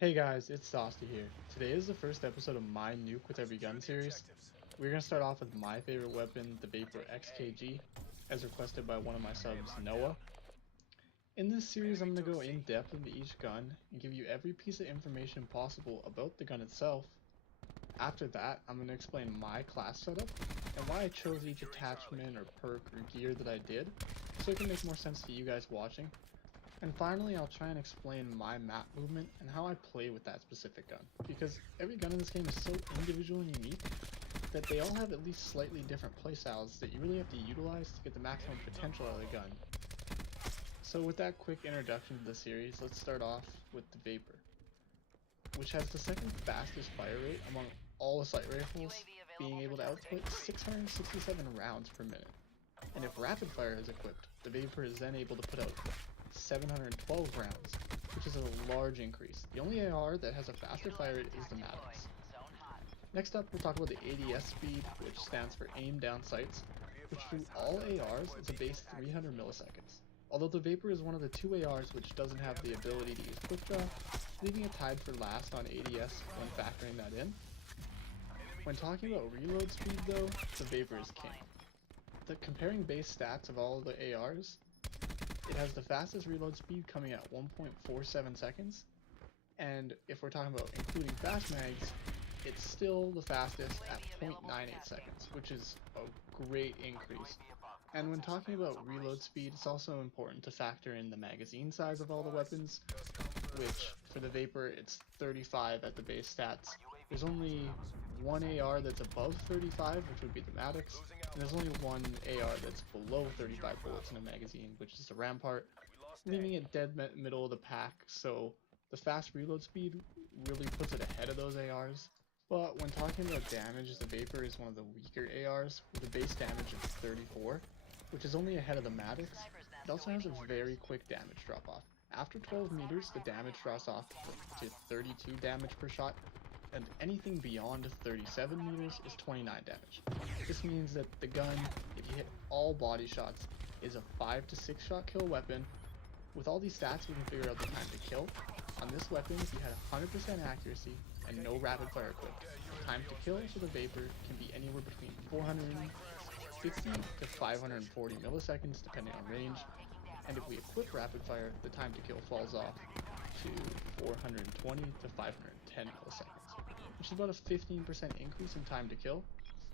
Hey guys, it's Saucy here. Today is the first episode of my Nuke with Every Gun series. We're going to start off with my favorite weapon, the VAPR XKG, as requested by one of my subs, Noah. In this series, I'm going to go in depth into each gun and give you every piece of information possible about the gun itself. After that, I'm going to explain my class setup and why I chose each attachment or perk or gear that I did, so it can make more sense to you guys watching. And finally, I'll try and explain my map movement and how I play with that specific gun, because every gun in this game is so individual and unique that they all have at least slightly different playstyles that you really have to utilize to get the maximum potential out of the gun. So with that quick introduction to the series, let's start off with the VAPR, which has the second fastest fire rate among all assault rifles, being able to output 667 rounds per minute. And if rapid fire is equipped, the VAPR is then able to put out 712 rounds, which is a large increase. The only AR that has a faster fire rate is the Maddox. Next up, we'll talk about the ADS speed, which stands for aim down sights, which through all ARs is a base 300 milliseconds. Although the VAPR is one of the two ARs which doesn't have the ability to use quick draw, leaving it tied for last on ADS when factoring that in. When talking about reload speed though, the VAPR is king. Comparing base stats of all of the ARs, it has the fastest reload speed coming at 1.47 seconds, and if we're talking about including fast mags, it's still the fastest at 0.98 seconds, which is a great increase. And when talking about reload speed, it's also important to factor in the magazine size of all the weapons, which for the VAPR it's 35 at the base stats. There's only one AR that's above 35, which would be the Maddox, and there's only one AR that's below 35 bullets in a magazine, which is the Rampart, leaving it dead middle of the pack, so the fast reload speed really puts it ahead of those ARs. But when talking about damage, the VAPR is one of the weaker ARs, with a base damage of 34, which is only ahead of the Maddox. It also has a very quick damage drop-off. After 12 meters, the damage drops off to 32 damage per shot, and anything beyond 37 meters is 29 damage. This means that the gun, if you hit all body shots, is a 5 to 6 shot kill weapon. With all these stats, we can figure out the time to kill. On this weapon, if you had 100% accuracy and no rapid fire equipped, the time to kill for the VAPR can be anywhere between 450 to 540 milliseconds depending on range, and if we equip rapid fire, the time to kill falls off to 420 to 510 milliseconds, which is about a 15% increase in time to kill.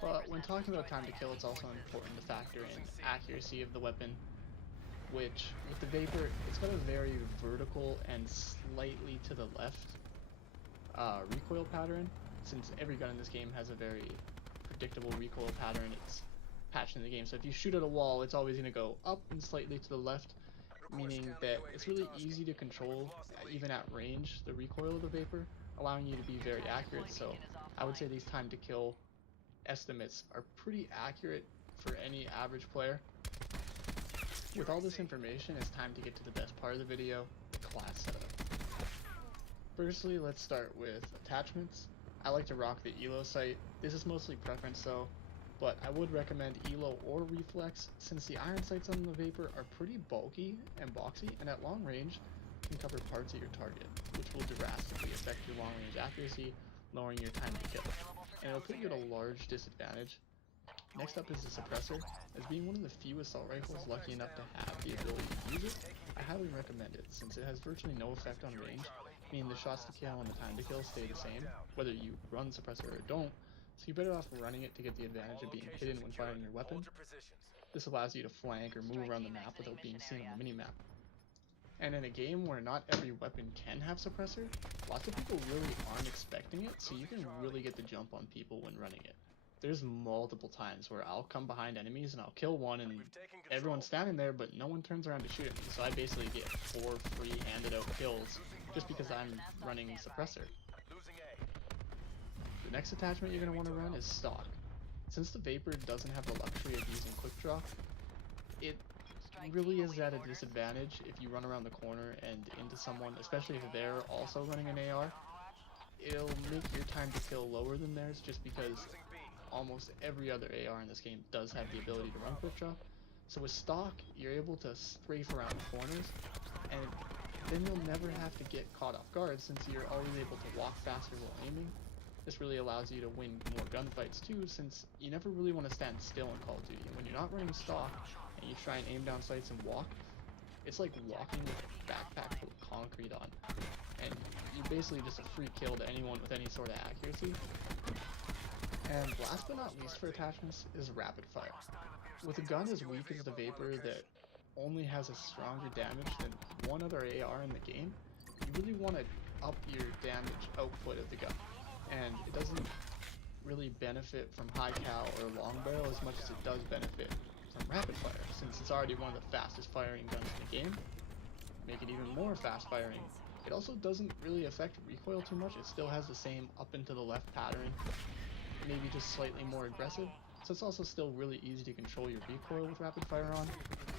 But when talking about time to kill, it's also important to factor in accuracy of the weapon, which with the VAPR, it's got a very vertical and slightly to the left recoil pattern. Since every gun in this game has a very predictable recoil pattern, it's patched in the game. So if you shoot at a wall, it's always going to go up and slightly to the left, meaning that it's really easy to control, even at range, the recoil of the VAPR, allowing you to be very accurate. So I would say these time to kill estimates are pretty accurate for any average player. With all this information, it's time to get to the best part of the video, the class setup. Firstly, let's start with attachments. I like to rock the ELO sight. This is mostly preference though, but I would recommend ELO or reflex since the iron sights on the VAPR are pretty bulky and boxy, and at long range can cover parts of your target, which will drastically affect your long range accuracy, lowering your time to kill, and it'll put you at a large disadvantage. Next up is the suppressor. As being one of the few assault rifles lucky enough to have the ability to use it, I highly recommend it since it has virtually no effect on range, meaning the shots to kill and the time to kill stay the same, whether you run suppressor or don't, so you're better off running it to get the advantage of being hidden when firing your weapon. This allows you to flank or move around the map without being seen on the minimap. And in a game where not every weapon can have suppressor, lots of people really aren't expecting it, so you can really get the jump on people when running it. There's multiple times where I'll come behind enemies and I'll kill one and everyone's standing there but no one turns around to shoot at me, so I basically get 4 free handed out kills just because I'm running suppressor. The next attachment you're going to want to run is stock. Since the VAPR doesn't have the luxury of using quick draw, it really is at a disadvantage if you run around the corner and into someone, especially if they're also running an AR. It'll make your time to kill lower than theirs just because almost every other AR in this game does have the ability to run quick draw. So with stock, you're able to strafe around corners, and then you'll never have to get caught off guard since you're always able to walk faster while aiming. This really allows you to win more gunfights too, since you never really want to stand still in Call of Duty. When you're not running stock and you try and aim down sights and walk, it's like walking with a backpack full of concrete on, and you're basically just a free kill to anyone with any sort of accuracy. And last but not least for attachments is rapid fire. With a gun as weak as the VAPR that only has a stronger damage than one other AR in the game, you really want to up your damage output of the gun. And it doesn't really benefit from high cal or long barrel as much as it does benefit from rapid fire, since it's already one of the fastest firing guns in the game. Make it even more fast firing. It also doesn't really affect recoil too much. It still has the same up and to the left pattern, maybe just slightly more aggressive. So it's also still really easy to control your recoil with rapid fire on.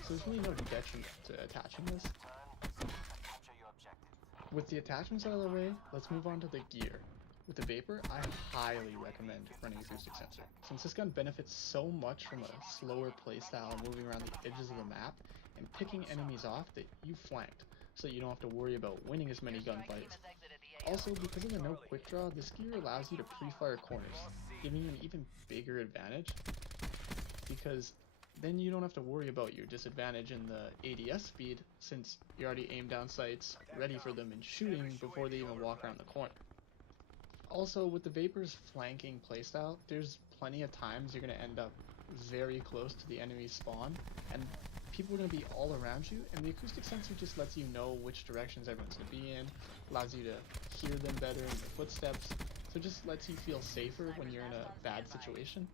So there's really no detriment to attaching this. With the attachments out of the way, let's move on to the gear. With the VAPR, I highly recommend running acoustic sensor, since this gun benefits so much from a slower playstyle moving around the edges of the map and picking enemies off that you flanked, so you don't have to worry about winning as many gunfights. Also, because of the no quick draw, this gear allows you to pre-fire corners, giving you an even bigger advantage, because then you don't have to worry about your disadvantage in the ADS speed, since you already aim down sights, ready for them and shooting before they even walk around the corner. Also, with the VAPR's flanking playstyle, there's plenty of times you're going to end up very close to the enemy's spawn, and people are going to be all around you, and the acoustic sensor just lets you know which directions everyone's going to be in, allows you to hear them better in their footsteps, so it just lets you feel safer when you're in a bad situation.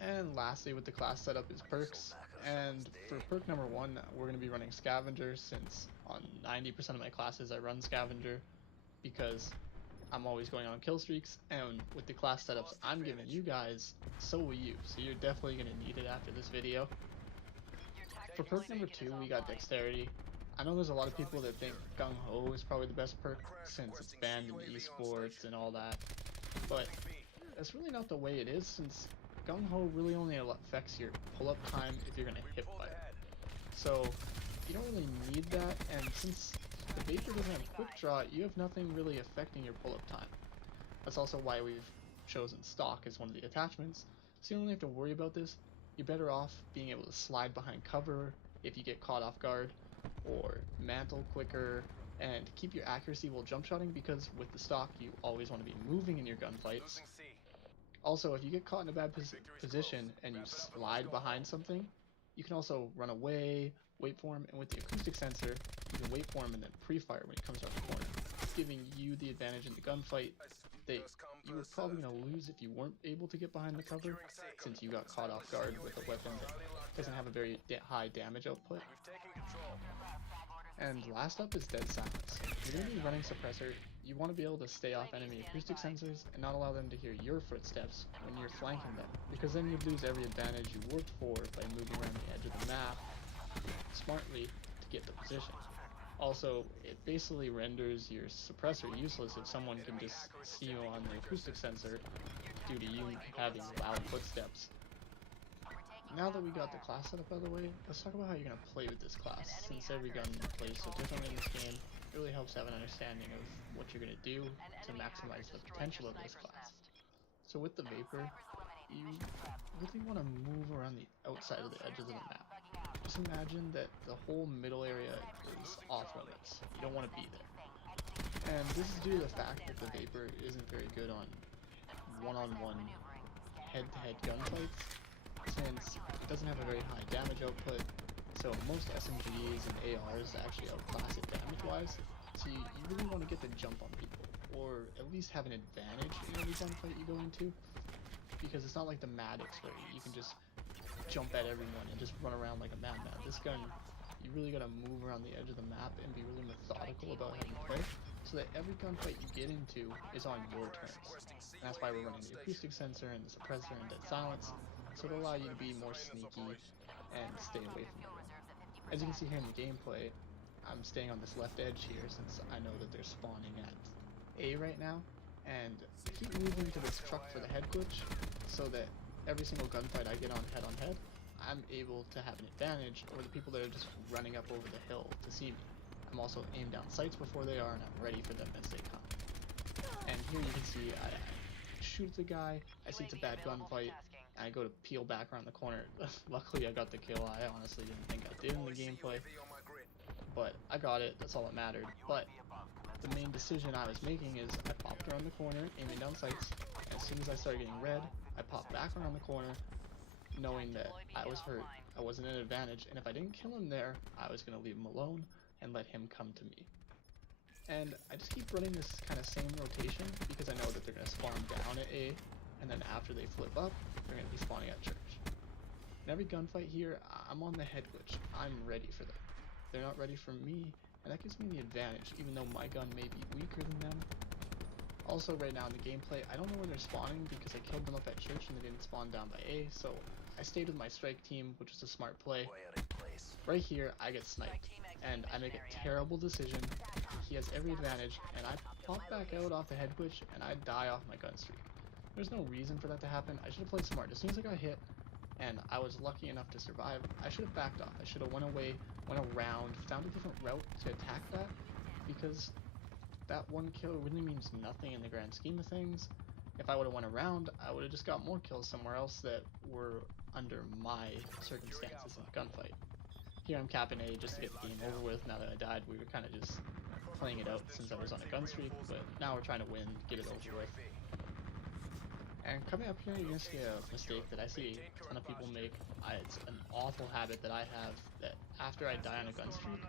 And lastly, with the class setup is perks, and for perk number 1, we're going to be running Scavenger, since on 90% of my classes I run Scavenger, because I'm always going on kill streaks, and with the class setups I'm giving you guys, so will you, so you're definitely going to need it after this video. For perk number 2, we got Dexterity. I know there's a lot of people that think Gung Ho is probably the best perk, since it's banned in esports and all that, but that's really not the way it is, since Gung Ho really only affects your pull-up time if you're going to hip fire. So you don't really need that, and since the VAPR doesn't have quick draw, you have nothing really affecting your pull-up time. That's also why we've chosen stock as one of the attachments, so you don't really have to worry about this. You're better off being able to slide behind cover if you get caught off guard, or mantle quicker, and keep your accuracy while jump shotting, because with the stock you always want to be moving in your gunfights. Also, if you get caught in a bad position and you slide behind something, you can also run away, wait for him, and with the acoustic sensor, you can wait for him and then pre-fire when he comes around the corner, giving you the advantage in the gunfight that you were probably going to lose if you weren't able to get behind the cover, since you got caught off guard with a weapon that doesn't have a very high damage output. And last up is Dead Silence. If you're going to be running Suppressor, you want to be able to stay off enemy acoustic sensors and not allow them to hear your footsteps when you're flanking them, because then you'd lose every advantage you worked for by moving around the edge of the map smartly to get the position. Also, it basically renders your suppressor useless if someone can just see you on the acoustic sensor due to you having loud footsteps. Now that we got the class setup out of the way, let's talk about how you're going to play with this class. Since every gun plays so differently in this game, it really helps to have an understanding of what you're going to do to maximize the potential of this class. So with the VAPR, you really want to move around the outside of the edges of the map. Just imagine that the whole middle area is off limits. You don't want to be there. And this is due to the fact that the VAPR isn't very good on one-on-one head-to-head gunfights, since it doesn't have a very high damage output, so most SMGs and ARs actually outclass it damage-wise, so you really want to get the jump on people, or at least have an advantage in every gunfight you go into, because it's not like the Maddox where you can just jump at everyone and just run around like a madman. This gun, you really gotta move around the edge of the map and be really methodical about how you play, so that every gunfight you get into is on your terms. And that's why we're running the acoustic sensor and the suppressor and Dead Silence, so it'll allow you to be more sneaky and stay away from them. As you can see here in the gameplay, I'm staying on this left edge here since I know that they're spawning at A right now, and keep moving to this truck for the head glitch, so that every single gunfight I get on head, I'm able to have an advantage over the people that are just running up over the hill to see me. I'm also aimed down sights before they are, and I'm ready for them as they come. And here you can see I shoot the guy, I see it's a bad gunfight, and I go to peel back around the corner. Luckily I got the kill. I honestly didn't think I did in the gameplay, but I got it, that's all that mattered. But the main decision I was making is I popped around the corner, aiming down sights, and as soon as I started getting red, I popped back around the corner, knowing that I was hurt, I wasn't at an advantage, and if I didn't kill him there, I was going to leave him alone and let him come to me. And I just keep running this kind of same rotation because I know that they're going to spawn down at A, and then after they flip up, they're going to be spawning at church. In every gunfight here, I'm on the head glitch. I'm ready for them. They're not ready for me, and that gives me the advantage, even though my gun may be weaker than them. Also, right now in the gameplay, I don't know where they're spawning because I killed them up at church and they didn't spawn down by A, so I stayed with my strike team, which was a smart play. Right here, I get sniped, and I make a terrible decision. He has every advantage, and I pop back out off the head glitch, and I die off my gun streak. There's no reason for that to happen. I should have played smart. As soon as I got hit, and I was lucky enough to survive, I should have backed off. I should have went away, went around, found a different route to attack that, because that one kill really means nothing in the grand scheme of things. If I would have went around, I would have just got more kills somewhere else that were under my circumstances in the gunfight. Here I'm capping A just to get the game over with. Now that I died, we were kind of just playing it out since I was on a gun streak, but now we're trying to win, get it over with. And coming up here, you're going to see a mistake that I see a ton of people make. It's an awful habit that I have, that after I die on a gun streak,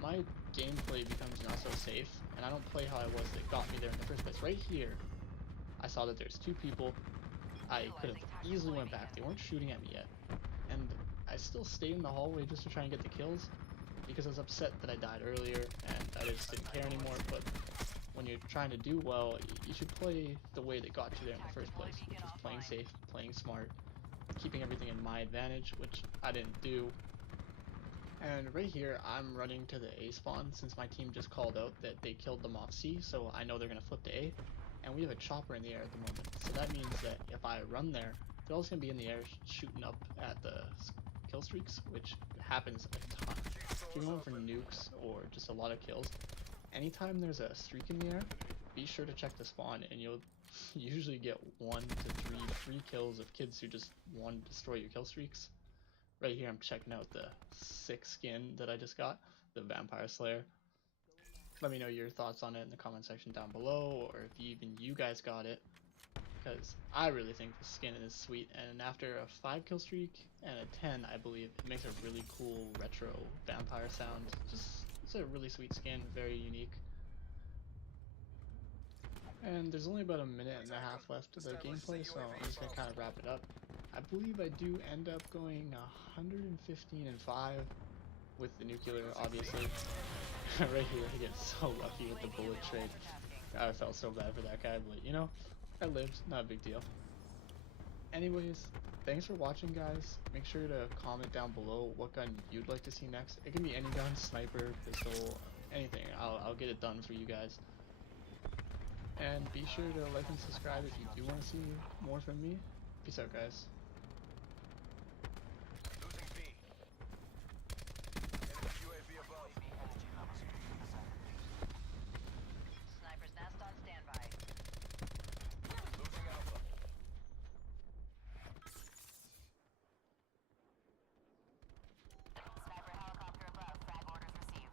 my gameplay becomes not so safe, and I don't play how I was that got me there in the first place. Right here, I saw that there's two people. I could have easily went back. They weren't shooting at me yet. And I still stayed in the hallway just to try and get the kills, because I was upset that I died earlier, and I just didn't care anymore. But when you're trying to do well, you should play the way that got you there in the first place, which is playing safe, playing smart, keeping everything in my advantage, which I didn't do. And right here, I'm running to the A spawn since my team just called out that they killed them off C, so I know they're going to flip to A. And we have a chopper in the air at the moment, so that means that if I run there, they're also going to be in the air shooting up at the kill streaks, which happens a ton. If you're going for nukes or just a lot of kills, anytime there's a streak in the air, be sure to check the spawn, and you'll usually get 1 to 3 kills of kids who just want to destroy your kill streaks. Right here, I'm checking out the sick skin that I just got, the Vampire Slayer. Let me know your thoughts on it in the comment section down below, or if even you guys got it, because I really think the skin is sweet. And after a 5 kill streak and a 10, I believe, it makes a really cool retro vampire sound. It's a really sweet skin, very unique. And there's only about a minute and a half left of the gameplay, so I'm just going to kind of wrap it up. I believe I do end up going 115-5 with the nuclear, obviously. Right here, I get so lucky with the bullet trade. I felt so bad for that guy, but you know, I lived, not a big deal. Anyways, thanks for watching, guys. Make sure to comment down below what gun you'd like to see next. It can be any gun, sniper, pistol, anything. I'll get it done for you guys. And be sure to like and subscribe if you do want to see more from me. Peace out, guys. Sniper's nest on standby. Sniper helicopter above. Frag orders received.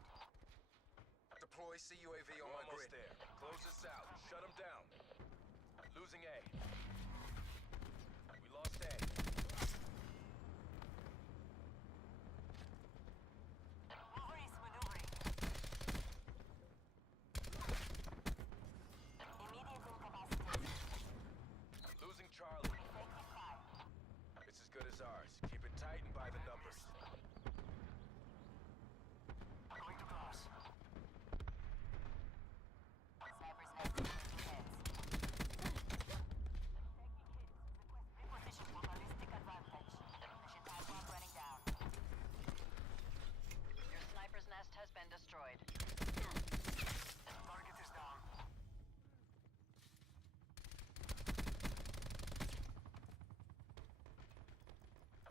Deploy CUAV on my grid. There. Close this out. Shut them down. Losing A. We lost A. Maneuvering. Immediate incapacity. Losing Charlie. Effective fire. It's as good as ours. Keep it tight and by the numbers. Going to cross. Sniper's nest is moving heads. Reposition for ballistic advantage. Mission type 1 running down. Your sniper's nest has been destroyed. Target is down.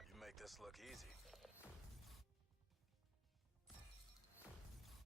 You make this look easy.